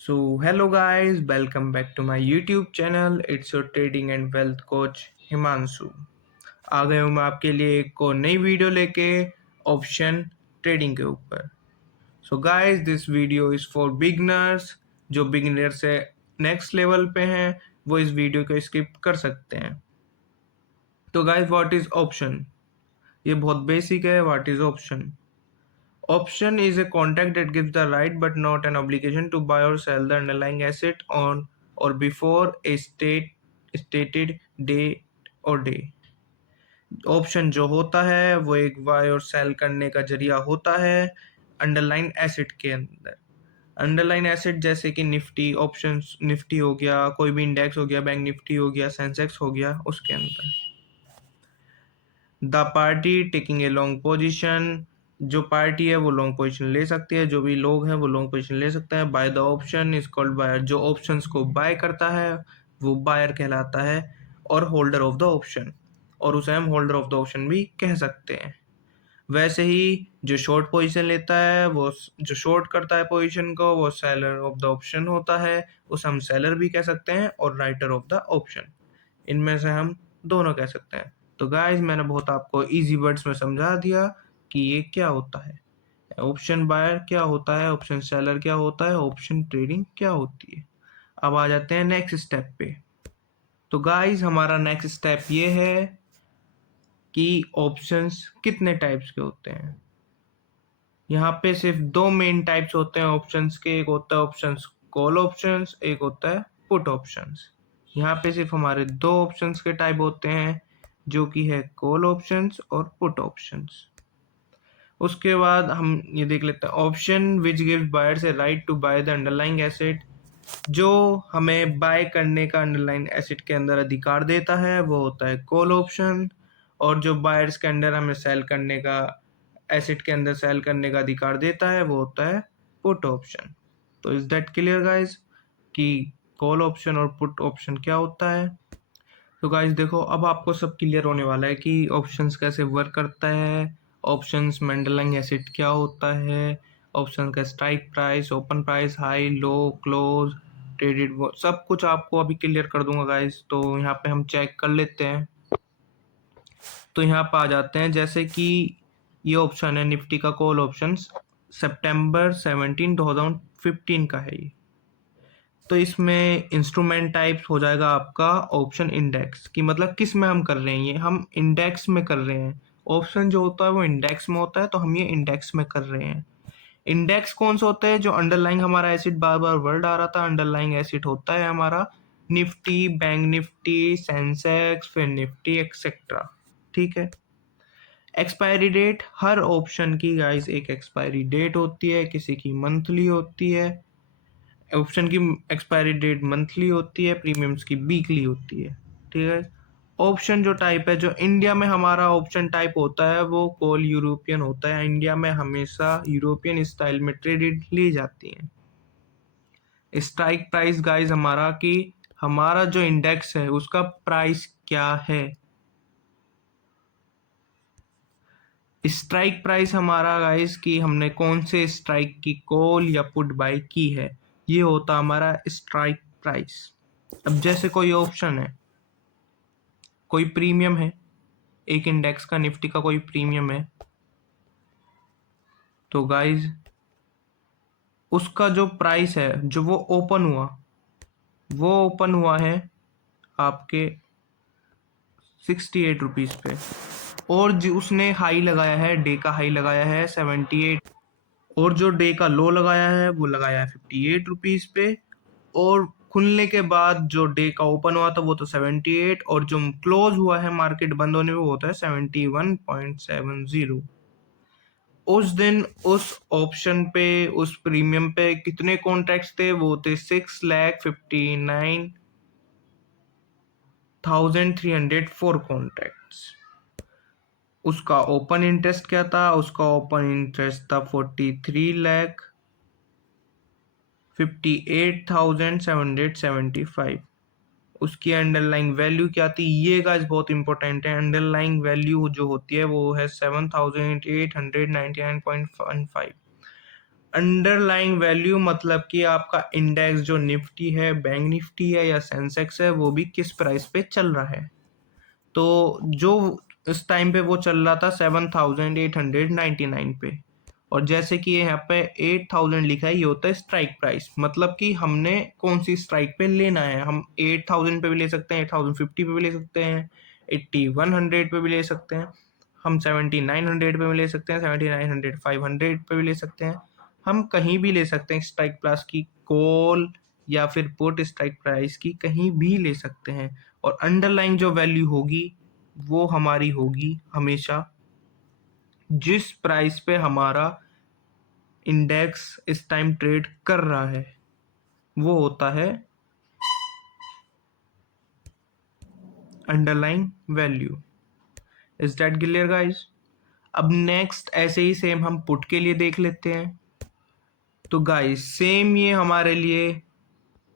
Hello guys, welcome back to my YouTube channel. It's your trading and wealth coach Himanshu. आ गए हूँ मैं आपके लिए एक और नई वीडियो लेके ऑप्शन ट्रेडिंग के ऊपर। So guys, this video is for beginners. जो बिगनर से नेक्स्ट लेवल पे हैं वो इस वीडियो को स्किप कर सकते हैं। तो गाइस, व्हाट इज ऑप्शन? ये बहुत बेसिक है। What is option? Option is a contract that gives the right but not an obligation to buy or sell the underlying asset on or before a stated date or day। Option जो होता है वो एक bye और cell करने का जरिया होता है अंडरलाइन एसेट के अंदर। अंडरलाइन एसेट जैसे कि निफ्टी ऑप्शंस, निफ्टी हो गया, कोई भी इंडेक्स हो गया, बैंक निफ्टी हो गया, सेंसेक्स हो गया, उसके अंदर। The party taking a long position, जो पार्टी है वो लॉन्ग पोजीशन ले सकती है, जो भी लोग हैं वो लॉन्ग पोजीशन ले सकते हैं। Buy the option is called buyer, जो ऑप्शंस को बाय करता है वो बायर कहलाता है। और होल्डर ऑफ द ऑप्शन, और उसे हम होल्डर ऑफ द ऑप्शन भी कह सकते हैं। वैसे ही जो शॉर्ट पोजीशन लेता है, वो जो शॉर्ट करता है पोजीशन को, वो सेलर ऑफ द ऑप्शन होता है, उसे हम सेलर भी कह सकते हैं और राइटर ऑफ द ऑप्शन, इनमें से हम दोनों कह सकते हैं। तो गाइज, मैंने बहुत आपको इजी वर्ड्स में समझा दिया कि ये क्या होता है, ऑप्शन बायर क्या होता है, ऑप्शन सेलर क्या होता है, ऑप्शन ट्रेडिंग क्या होती है। अब आ जाते हैं नेक्स्ट स्टेप पे। तो गाइज, हमारा नेक्स्ट स्टेप ये है कि ऑप्शंस कितने टाइप्स के होते हैं। यहाँ पे सिर्फ दो मेन टाइप्स होते हैं ऑप्शंस के। एक होता है ऑप्शंस कॉल ऑप्शंस, एक होता है पुट ऑप्शंस। यहाँ पे सिर्फ हमारे दो ऑप्शंस के टाइप होते हैं, जो कि है कॉल ऑप्शंस और पुट ऑप्शंस। उसके बाद हम ये देख लेते हैं option which gives buyers a right to buy the underlying asset, जो हमें बाय करने का अंडरलाइन एसेट के अंदर अधिकार देता है वो होता है कॉल ऑप्शन। और जो बायर्स के अंदर हमें सेल करने का, एसेट के अंदर सेल करने का अधिकार देता है वो होता है पुट ऑप्शन। तो इज दैट क्लियर गाइज कि कॉल ऑप्शन और पुट ऑप्शन क्या होता है? तो गाइज देखो, अब आपको सब क्लियर होने वाला है कि ऑप्शंस कैसे वर्क करता है, ऑप्शंस में अंडरलाइंग एसेट क्या होता है, ऑप्शन का strike price, open price, high low close, traded, वो सब कुछ आपको अभी क्लियर कर दूंगा गाइज। तो यहाँ पे हम चेक कर लेते हैं। तो यहाँ पे आ जाते हैं, जैसे कि ये ऑप्शन है निफ्टी का कॉल ऑप्शन, सितंबर 17 2015 का है ये। तो इसमें इंस्ट्रूमेंट टाइप्स हो जाएगा आपका ऑप्शन इंडेक्स की, मतलब किस में हम कर रहे हैं, ये हम इंडेक्स में कर रहे हैं। ऑप्शन जो होता है वो इंडेक्स में होता है, तो हम ये इंडेक्स में कर रहे हैं। इंडेक्स कौन सा होता है? जो अंडरलाइंग हमारा एसिड, बार बार वर्ड आ रहा था, अंडरलाइंग एसिड होता है हमारा निफ्टी, बैंक निफ्टी, सेंसेक्स, फिर निफ्टी एक्सेट्रा। ठीक है। एक्सपायरी डेट, हर ऑप्शन की गाइस एक एक्सपायरी डेट होती है, किसी की मंथली होती है। ऑप्शन की एक्सपायरी डेट मंथली होती है, प्रीमियम्स की वीकली होती है। ठीक है। ऑप्शन जो टाइप है, जो इंडिया में हमारा ऑप्शन टाइप होता है वो कॉल यूरोपियन होता है। इंडिया में हमेशा यूरोपियन स्टाइल में ट्रेडेड ली जाती है। स्ट्राइक प्राइस गाइस हमारा, कि हमारा जो इंडेक्स है उसका प्राइस क्या है। स्ट्राइक प्राइस हमारा गाइस कि हमने कौन से स्ट्राइक की कॉल या पुट बाय की है, ये होता हमारा स्ट्राइक प्राइस। अब जैसे कोई ऑप्शन है, कोई प्रीमियम है, एक इंडेक्स का निफ्टी का कोई प्रीमियम है, तो गाइस उसका जो प्राइस है, जो वो ओपन हुआ है आपके 68 रुपीज़ पे, और जो उसने हाई लगाया है, डे का हाई लगाया है 78, और जो डे का लो लगाया है वो लगाया है 58 रुपीज़ पे। और खुलने के बाद जो डे का ओपन हुआ था वो तो 78, और जो क्लोज हुआ है मार्केट बंद होने में वो होता है 71.70। उस दिन उस ऑप्शन पे, उस प्रीमियम पे कितने कॉन्ट्रैक्ट्स थे? वो थे 6,59,304 कॉन्ट्रैक्ट्स। उसका ओपन इंटरेस्ट क्या था? उसका ओपन इंटरेस्ट था 43,58,775। उसकी अंडरलाइंग वैल्यू क्या थी? ये गाइस बहुत इंपॉर्टेंट है। अंडरलाइंग वैल्यू जो होती है वो है 7,899.15। अंडरलाइंग वैल्यू मतलब कि आपका इंडेक्स जो निफ्टी है, बैंक निफ्टी है या सेंसेक्स है, वो भी किस प्राइस पे चल रहा है। तो जो इस टाइम पे वो चल रहा था 7,899 पे, और जैसे कि यहाँ पे 8,000 लिखा है, ये होता है स्ट्राइक प्राइस, मतलब कि हमने कौन सी स्ट्राइक पे लेना है। हम 8,000 पे भी ले सकते हैं, 8,050 पे भी ले सकते हैं, 8,100 पे भी ले सकते हैं, हम 7,900 पे भी ले सकते हैं, 7,900 500 पे भी ले सकते हैं, हम कहीं भी ले सकते हैं स्ट्राइक प्राइस की, कॉल या फिर पुट स्ट्राइक प्राइस की कहीं भी ले सकते हैं। और अंडरलाइन जो वैल्यू होगी वो हमारी होगी हमेशा जिस प्राइस पे हमारा इंडेक्स इस टाइम ट्रेड कर रहा है, वो होता है underline value. Is that clear guys? अब नेक्स्ट ऐसे ही सेम हम पुट के लिए देख लेते हैं। तो गाइस सेम ये हमारे लिए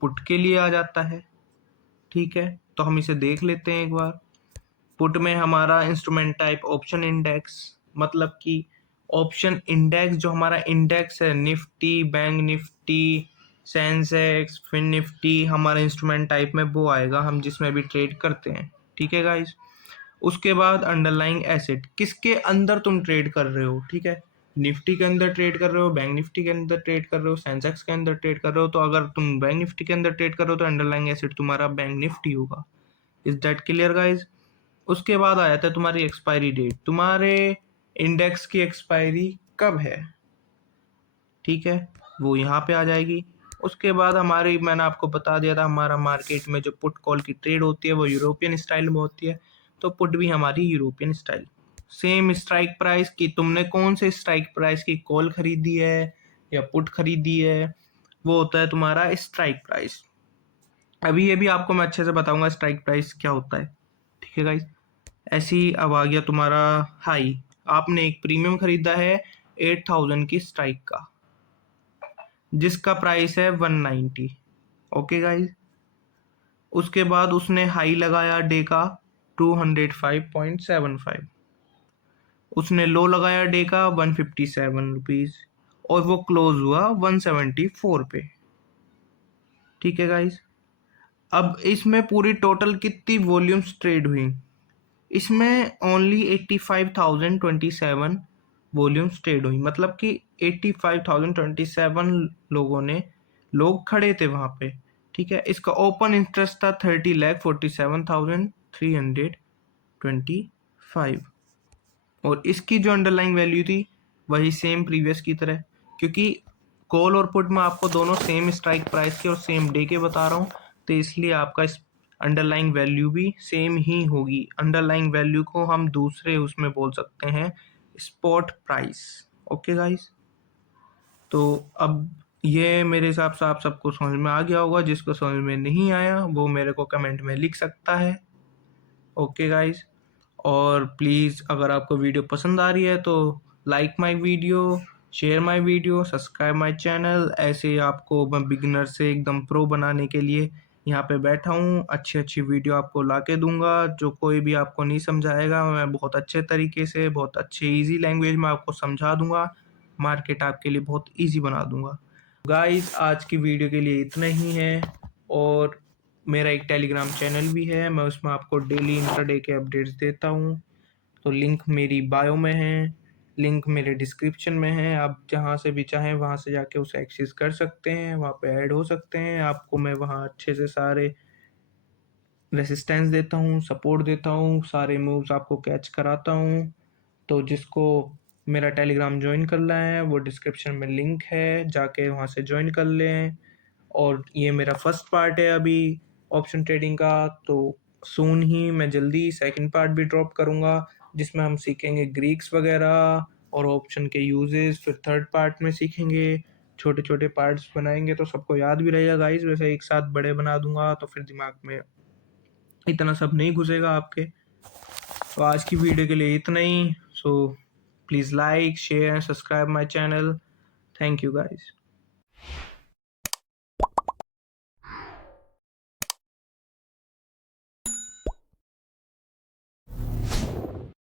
पुट के लिए आ जाता है, ठीक है। तो हम इसे देख लेते हैं एक बार। पुट में हमारा इंस्ट्रूमेंट टाइप ऑप्शन इंडेक्स, मतलब कि ऑप्शन इंडेक्स जो हमारा इंडेक्स है, निफ्टी, बैंक निफ्टी, सेंसेक्स, फिन निफ्टी, हमारा इंस्ट्रूमेंट टाइप में वो आएगा हम जिसमें भी ट्रेड करते हैं, ठीक है गाइस। उसके बाद अंडरलाइंग एसेट, किसके अंदर तुम ट्रेड कर रहे हो, ठीक है। निफ्टी के अंदर ट्रेड कर रहे हो, बैंक निफ्टी के अंदर ट्रेड कर रहे हो, सेंसेक्स के अंदर ट्रेड कर रहे हो। तो अगर तुम बैंक निफ्टी के अंदर ट्रेड कर रहे हो तो अंडरलाइंग एसेट तुम्हारा बैंक निफ्टी होगा। Is that clear guys? उसके बाद आ जाता है तुम्हारी एक्सपायरी डेट, तुम्हारे इंडेक्स की एक्सपायरी कब है, ठीक है, वो यहाँ पे आ जाएगी। उसके बाद हमारी, मैंने आपको बता दिया था, हमारा मार्केट में जो पुट कॉल की ट्रेड होती है वो यूरोपियन स्टाइल में होती है, तो पुट भी हमारी European style. Same strike price की, तुमने कौन से स्ट्राइक प्राइस की कॉल खरीदी है या पुट खरीदी है, वो होता है तुम्हारा स्ट्राइक प्राइस। अभी ये भी आपको मैं अच्छे से बताऊंगा स्ट्राइक प्राइस क्या होता है, ठीक है गाइस। ऐसे ही अब आ गया तुम्हारा हाई, आपने एक प्रीमियम खरीदा है 8,000 की स्ट्राइक का, जिसका प्राइस है 190, ओके गाइज। उसके बाद उसने हाई लगाया डे का 205.75, उसने लो लगाया डे का 157 रुपीज, और वो क्लोज हुआ 174 पे, ठीक है गाइज। अब इसमें पूरी टोटल कितनी वॉल्यूम्स ट्रेड हुई, इसमें ओनली 85,027 वॉल्यूम्स ट्रेड हुई, मतलब कि 85,027 लोगों ने, लोग खड़े थे वहां पे, ठीक है। इसका ओपन इंटरेस्ट था 30,47,325, और इसकी जो अंडरलाइंग वैल्यू थी वही सेम प्रीवियस की तरह, क्योंकि कॉल और पुट में आपको दोनों सेम स्ट्राइक प्राइस के और सेम डे के बता रहा हूँ, तो इसलिए आपका अंडरलाइंग वैल्यू भी सेम ही होगी। अंडरलाइंग वैल्यू को हम दूसरे उसमें बोल सकते हैं स्पॉट प्राइस, ओके गाइस। तो अब ये मेरे हिसाब से आप सबको समझ में आ गया होगा, जिसको समझ में नहीं आया वो मेरे को कमेंट में लिख सकता है, ओके गाइस। और प्लीज़ अगर आपको वीडियो पसंद आ रही है तो like my video, share my video, subscribe my channel. ऐसे आपको मैं बिगिनर से एकदम प्रो बनाने के लिए यहाँ पे बैठा हूँ, अच्छी अच्छी वीडियो आपको ला के दूंगा। जो कोई भी आपको नहीं समझाएगा मैं बहुत अच्छे तरीके से, बहुत अच्छे ईजी लैंग्वेज में आपको समझा दूंगा, मार्केट आपके लिए बहुत ईजी बना दूंगा। गाइस आज की वीडियो के लिए इतना ही है, और मेरा एक टेलीग्राम चैनल भी है, मैं उसमें आपको डेली इंटरडे के अपडेट्स देता हूँ। तो लिंक मेरी बायो में है, लिंक मेरे डिस्क्रिप्शन में है, आप जहाँ से भी चाहें वहाँ से जाके उसे एक्सेस कर सकते हैं, वहाँ पे ऐड हो सकते हैं। आपको मैं वहाँ अच्छे से सारे रेसिस्टेंस देता हूँ, सपोर्ट देता हूँ, सारे मूव्स आपको कैच कराता हूँ। तो जिसको मेरा टेलीग्राम ज्वाइन करना है वो डिस्क्रिप्शन में लिंक है, जाके वहाँ से ज्वाइन कर लें। और ये मेरा फर्स्ट पार्ट है अभी ऑप्शन ट्रेडिंग का, तो सून ही मैं जल्दी सेकंड पार्ट भी ड्रॉप करूँगा, जिसमें हम सीखेंगे ग्रीक्स वगैरह और ऑप्शन के यूजेस। फिर थर्ड पार्ट में सीखेंगे, छोटे छोटे पार्ट्स बनाएंगे तो सबको याद भी रहेगा गाइस। वैसे एक साथ बड़े बना दूंगा तो फिर दिमाग में इतना सब नहीं घुसेगा आपके। तो आज की वीडियो के लिए इतना ही। So please like, share and subscribe my channel. Thank you guys.